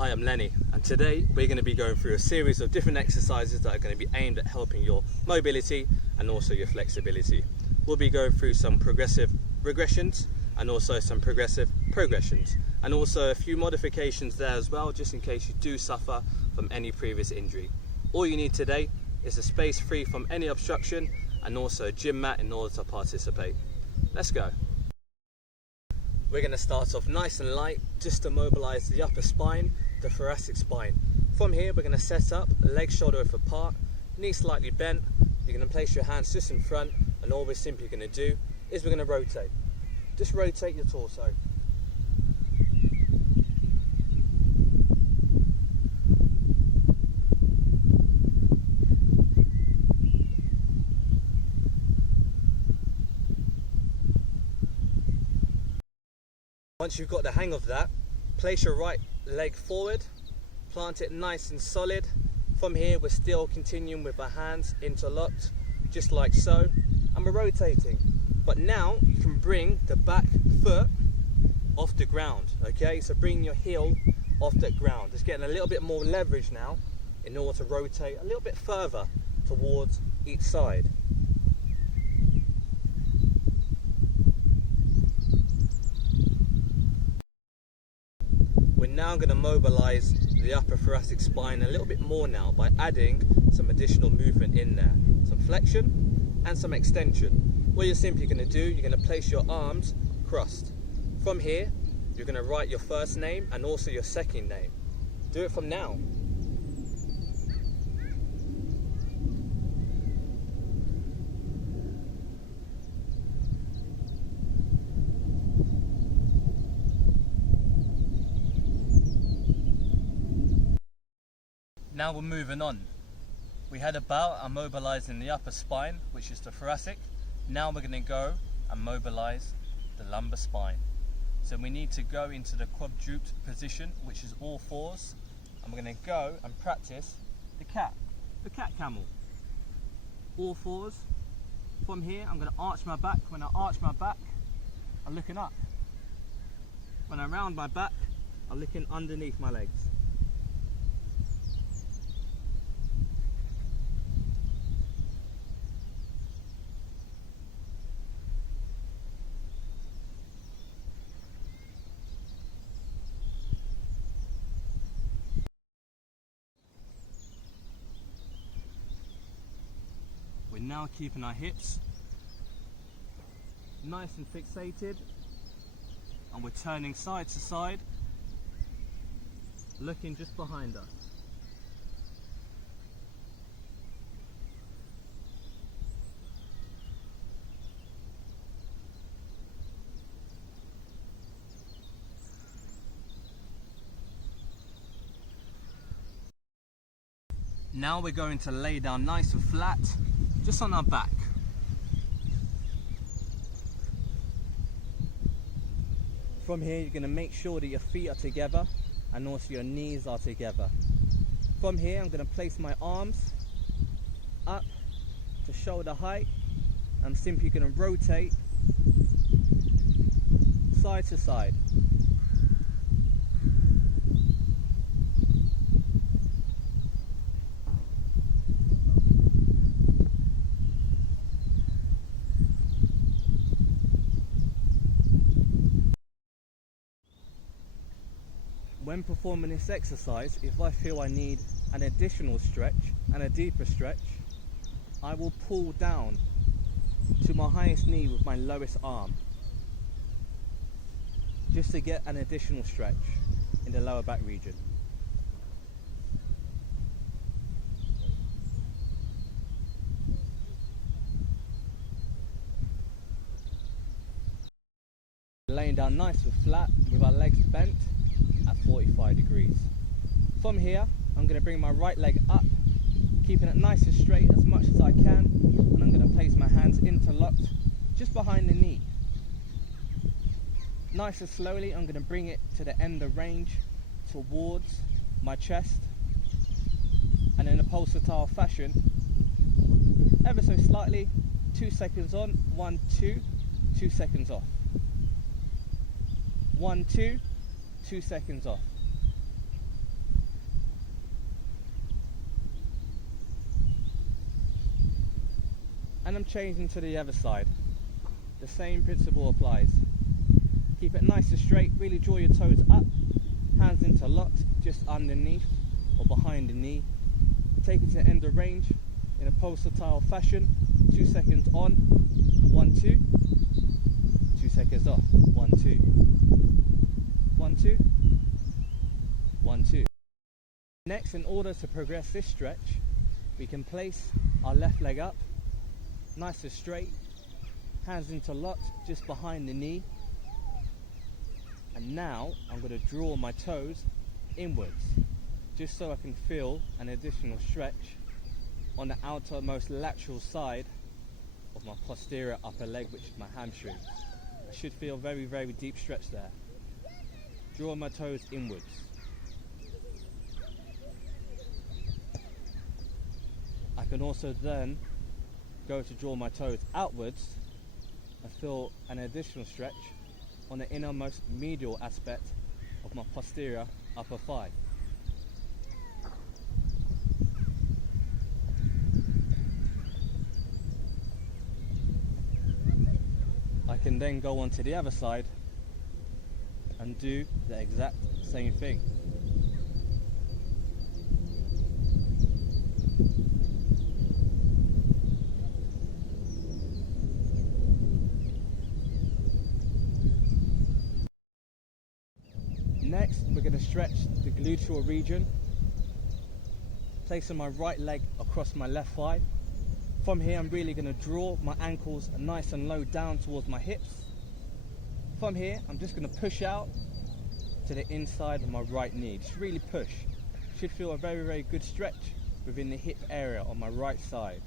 Hi, I'm Lenny, and today we're going to be going through a series of different exercises that are going to be aimed at helping your mobility and also your flexibility. We'll be going through some progressive regressions and also some progressive progressions, and also a few modifications there as well, just in case you do suffer from any previous injury. All you need today is a space free from any obstruction and also a gym mat in order to participate. Let's go. We're going to start off nice and light, just to mobilize the upper spine, the thoracic spine. From here, we're going to set up, legs shoulder width apart, knees slightly bent. You're going to place your hands just in front, and all we're simply going to do is we're going to rotate. Just rotate your torso. Once you've got the hang of that, place your right leg forward, plant it nice and solid. From here, we're still continuing with our hands interlocked, just like so, and we're rotating. But now you can bring the back foot off the ground, okay? So bring your heel off the ground. Just getting a little bit more leverage now in order to rotate a little bit further towards each side. We're now going to mobilize the upper thoracic spine a little bit more now by adding some additional movement in there. Some flexion and some extension. What you're simply going to do, you're going to place your arms crossed. From here, you're going to write your first name and also your second name. Do it from now. Now we're moving on. We had about mobilizing the upper spine, which is the thoracic. Now we're going to go and mobilize the lumbar spine. So we need to go into the quadruped position, which is all fours, and we're going to go and practice the cat camel. All fours. From here, I'm going to arch my back. When I arch my back, I'm looking up. When I round my back, I'm looking underneath my legs. We're now keeping our hips nice and fixated, and we're turning side to side, looking just behind us. Now we're going to lay down nice and flat, just on our back. From here, you're going to make sure that your feet are together and also your knees are together. From here, I'm going to place my arms up to shoulder height. I'm simply going to rotate side to side. When performing this exercise, if I feel I need an additional stretch and a deeper stretch, I will pull down to my highest knee with my lowest arm, just to get an additional stretch in the lower back region. Laying down nice and flat with our legs bent at 45 degrees. From here, I'm going to bring my right leg up, keeping it nice and straight as much as I can, and I'm going to place my hands interlocked just behind the knee. Nice and slowly, I'm going to bring it to the end of range towards my chest, and in a pulsatile fashion, ever so slightly, 2 seconds on, 1, 2, 2 seconds off. 1, 2, 2 seconds off. and I'm changing to the other side. The same principle applies. Keep it nice and straight, really draw your toes up, hands interlocked just underneath or behind the knee. Take it to the end of range in a pulsatile fashion. 2 seconds on, 1, 2. 2 seconds off, 1, 2. 1, 2. 1, 2. Next, in order to progress this stretch, we can place our left leg up, nice and straight, hands interlocked just behind the knee. And now I'm going to draw my toes inwards, just so I can feel an additional stretch on the outermost lateral side of my posterior upper leg, which is my hamstring. I should feel very, very deep stretch there. Draw my toes inwards. I can also then go to draw my toes outwards and feel an additional stretch on the innermost medial aspect of my posterior upper thigh. I can then go on to the other side and do the exact same thing. Next, we're going to stretch the gluteal region, placing my right leg across my left thigh. From here, I'm really going to draw my ankles nice and low down towards my hips. From here, I'm just going to push out to the inside of my right knee. Just really push. Should feel a very, very good stretch within the hip area on my right side.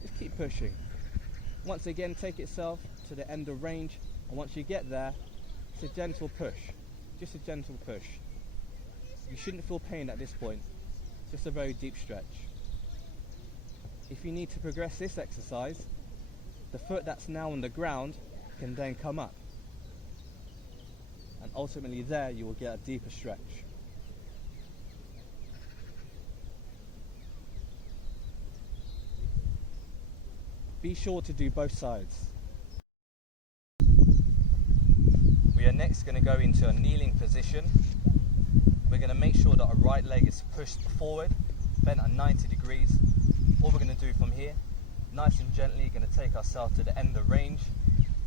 Just keep pushing. Once again, take itself to the end of range, and once you get there, it's a gentle push. Just a gentle push. You shouldn't feel pain at this point. Just a very deep stretch. If you need to progress this exercise, the foot that's now on the ground can then come up. And ultimately there you will get a deeper stretch. Be sure to do both sides. We are next going to go into a kneeling position. We're going to make sure that our right leg is pushed forward, bent at 90 degrees. What we're going to do from here, nice and gently, going to take ourselves to the end of range,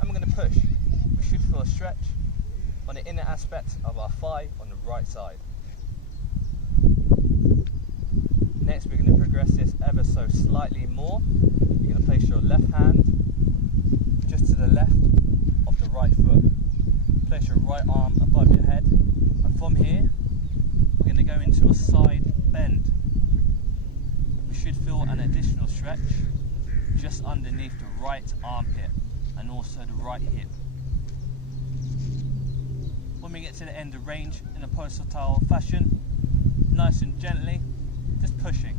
and we're going to push. We should feel a stretch on the inner aspect of our thigh on the right side. Next, we're going to progress this ever so slightly more. You're going to place your left hand just to the left of the right foot. Place your right arm above your head, and from here we're going to go into a side bend. We should feel an additional stretch just underneath the right armpit and also the right hip. When we get to the end of range in a pulsatile fashion, nice and gently, just pushing.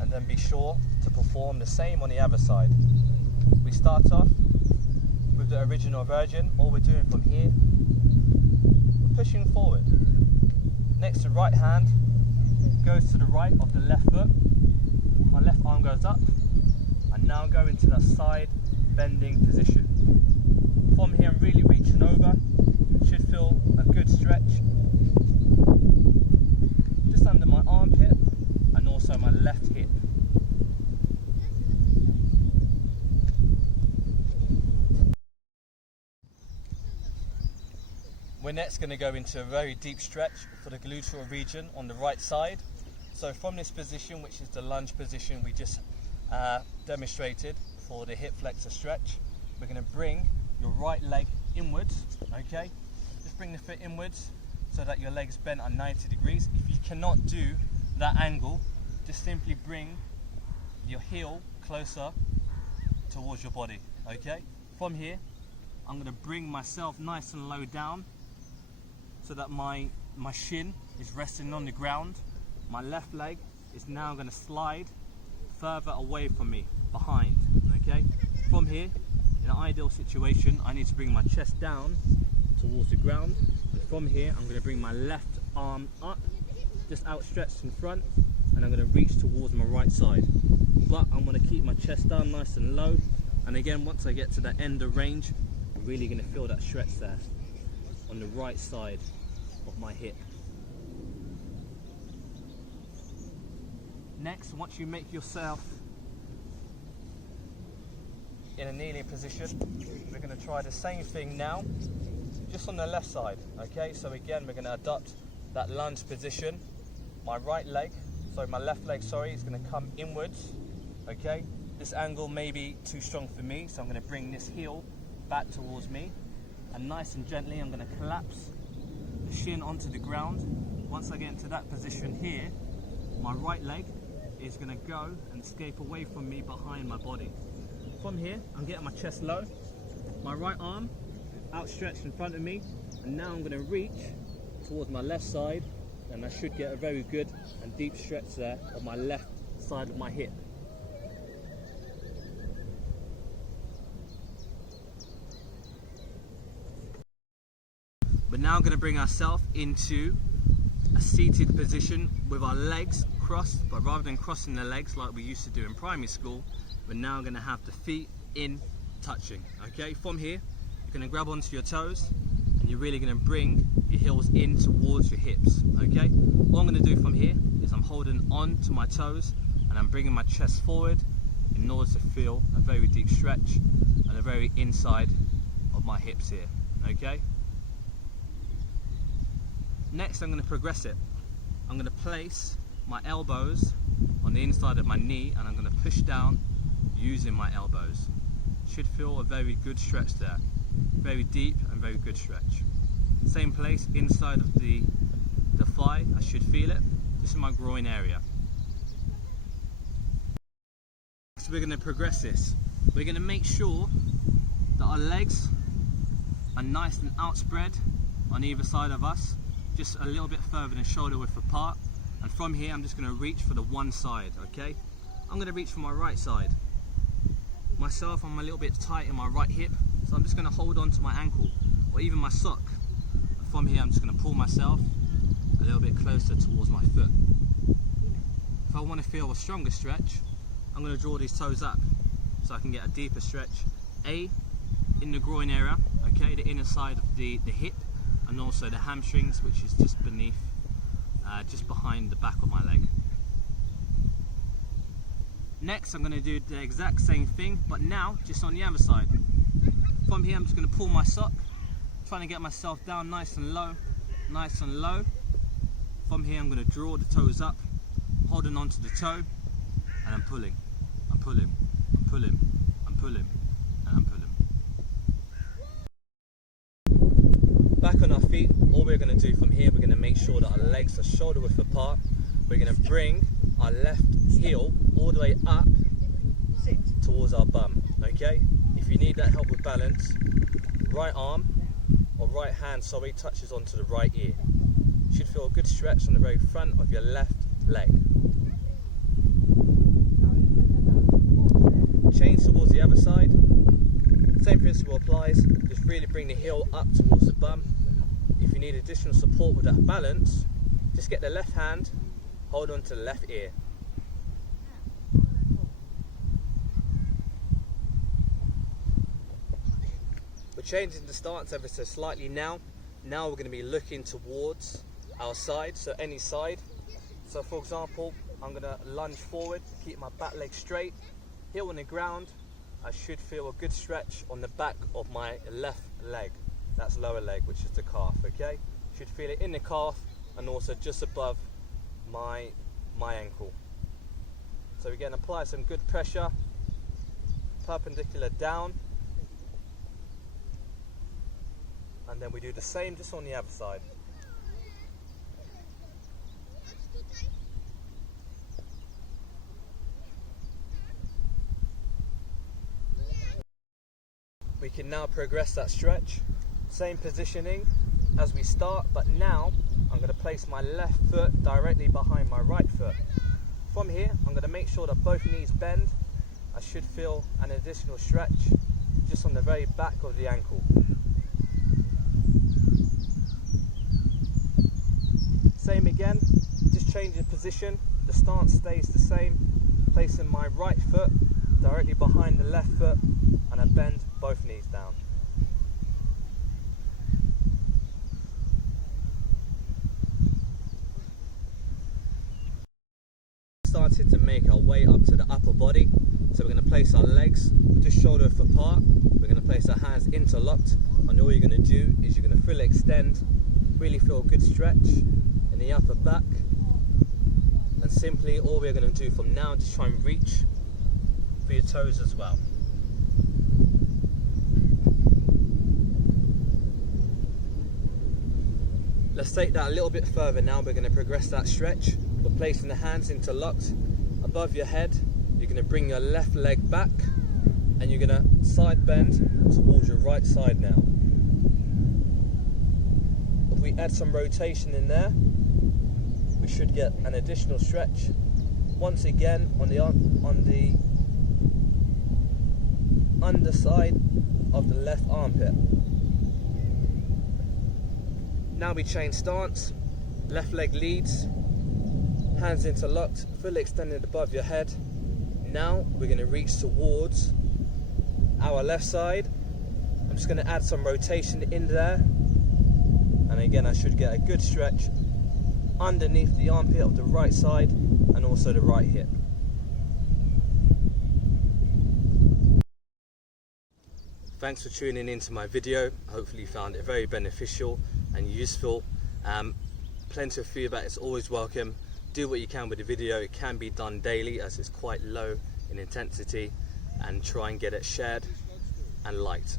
And then be sure to perform the same on the other side. We start off with the original version. All we're doing from here, we're pushing forward. Next, the right hand goes to the right of the left foot. My left arm goes up. And now go into that side bending position. From here, I'm really reaching over. Should feel a good stretch just under my armpit and also my left hip. We're next going to go into a very deep stretch for the gluteal region on the right side. So from this position, which is the lunge position we just demonstrated for the hip flexor stretch, we're going to bring your right leg inwards, okay? Just bring the foot inwards so that your leg's bent at 90 degrees. If you cannot do that angle, just simply bring your heel closer towards your body, okay? From here, I'm going to bring myself nice and low down so that my shin is resting on the ground. My left leg is now going to slide further away from me, behind, okay? From here, in an ideal situation, I need to bring my chest down towards the ground. And from here, I'm going to bring my left arm up just outstretched in front, and I'm going to reach towards my right side. But I'm going to keep my chest down nice and low, and again, once I get to the end of range, I'm really going to feel that stretch there on the right side of my hip. Next, once you make yourself in a kneeling position, we're going to try the same thing now, just on the left side. Okay, so again, we're going to adopt that lunge position. My left leg, is going to come inwards. Okay, this angle may be too strong for me, so I'm going to bring this heel back towards me, and nice and gently I'm going to collapse the shin onto the ground. Once I get into that position here, my right leg is going to go and escape away from me behind my body. From here, I'm getting my chest low, my right arm outstretched in front of me, and now I'm going to reach towards my left side, and I should get a very good and deep stretch there on my left side of my hip. We're now going to bring ourselves into a seated position with our legs crossed, but rather than crossing the legs like we used to do in primary school, we're now going to have the feet in touching. Okay, from here you're going to grab onto your toes, and you're really going to bring your heels in towards your hips. Okay, what I'm going to do from here is I'm holding on to my toes, and I'm bringing my chest forward in order to feel a very deep stretch and the very inside of my hips here. Okay, next I'm going to progress it. I'm going to place my elbows on the inside of my knee, and I'm going to push down using my elbows. Should feel a very good stretch there, very deep and very good stretch. Same place inside of the thigh, I should feel it. This is my groin area. So we're going to progress this. We're going to make sure that our legs are nice and outspread on either side of us, just a little bit further than shoulder width apart. And from here, I'm just going to reach for the one side. Okay, I'm going to reach for my right side. Myself, I'm a little bit tight in my right hip, so I'm just going to hold on to my ankle or even my sock. And from here, I'm just going to pull myself a little bit closer towards my foot. If I want to feel a stronger stretch, I'm going to draw these toes up so I can get a deeper stretch. In the groin area, okay, the inner side of the hip, and also the hamstrings, which is just beneath, just behind the back of my leg. Next, I'm going to do the exact same thing, but now just on the other side. From here, I'm just going to pull my sock, trying to get myself down nice and low, nice and low. From here, I'm going to draw the toes up, holding onto the toe, and I'm pulling, I'm pulling, I'm pulling, I'm pulling, and I'm pulling. Back on our feet, all we're going to do from here, we're going to make sure that our legs are shoulder width apart. We're going to bring our left heel all the way up towards our bum. Okay, if you need that help with balance, right arm or right hand, touches onto the right ear. You should feel a good stretch on the very front of your left leg. Change towards the other side. Same principle applies. Just really bring the heel up towards the bum. If you need additional support with that balance, just get the left hand, hold on to the left ear. We're changing the stance ever so slightly now. Now we're going to be looking towards our side, so any side. So for example, I'm going to lunge forward, keep my back leg straight, heel on the ground. I should feel a good stretch on the back of my left leg. That's lower leg, which is the calf, okay? Should feel it in the calf and also just above my ankle. So again, apply some good pressure, perpendicular down. And then we do the same just on the other side. We can now progress that stretch. Same positioning as we start, but now I'm going to place my left foot directly behind my right foot. From here, I'm going to make sure that both knees bend. I should feel an additional stretch just on the very back of the ankle. Same again, just change of position, the stance stays the same, placing my right foot directly behind the left foot, and I bend both knees down. Started to make our way up to the upper body, so we're going to place our legs just shoulder width apart. We're going to place our hands interlocked, and all you're going to do is you're going to fully extend, really feel a good stretch in the upper back, and simply all we're going to do from now, just try and reach for your toes as well. Let's take that a little bit further now. We're going to progress that stretch. We're placing the hands interlocked above your head. You're going to bring your left leg back, and you're going to side bend towards your right side now. If we add some rotation in there, we should get an additional stretch. Once again, on the underside of the left armpit. Now we change stance. Left leg leads, hands interlocked, fully extended above your head. Now we're going to reach towards our left side. I'm just going to add some rotation in there, and again I should get a good stretch underneath the armpit of the right side and also the right hip. Thanks for tuning into my video. Hopefully you found it very beneficial and useful. Plenty of feedback is always welcome. Do what you can with the video. It can be done daily as it's quite low in intensity, and try and get it shared and liked.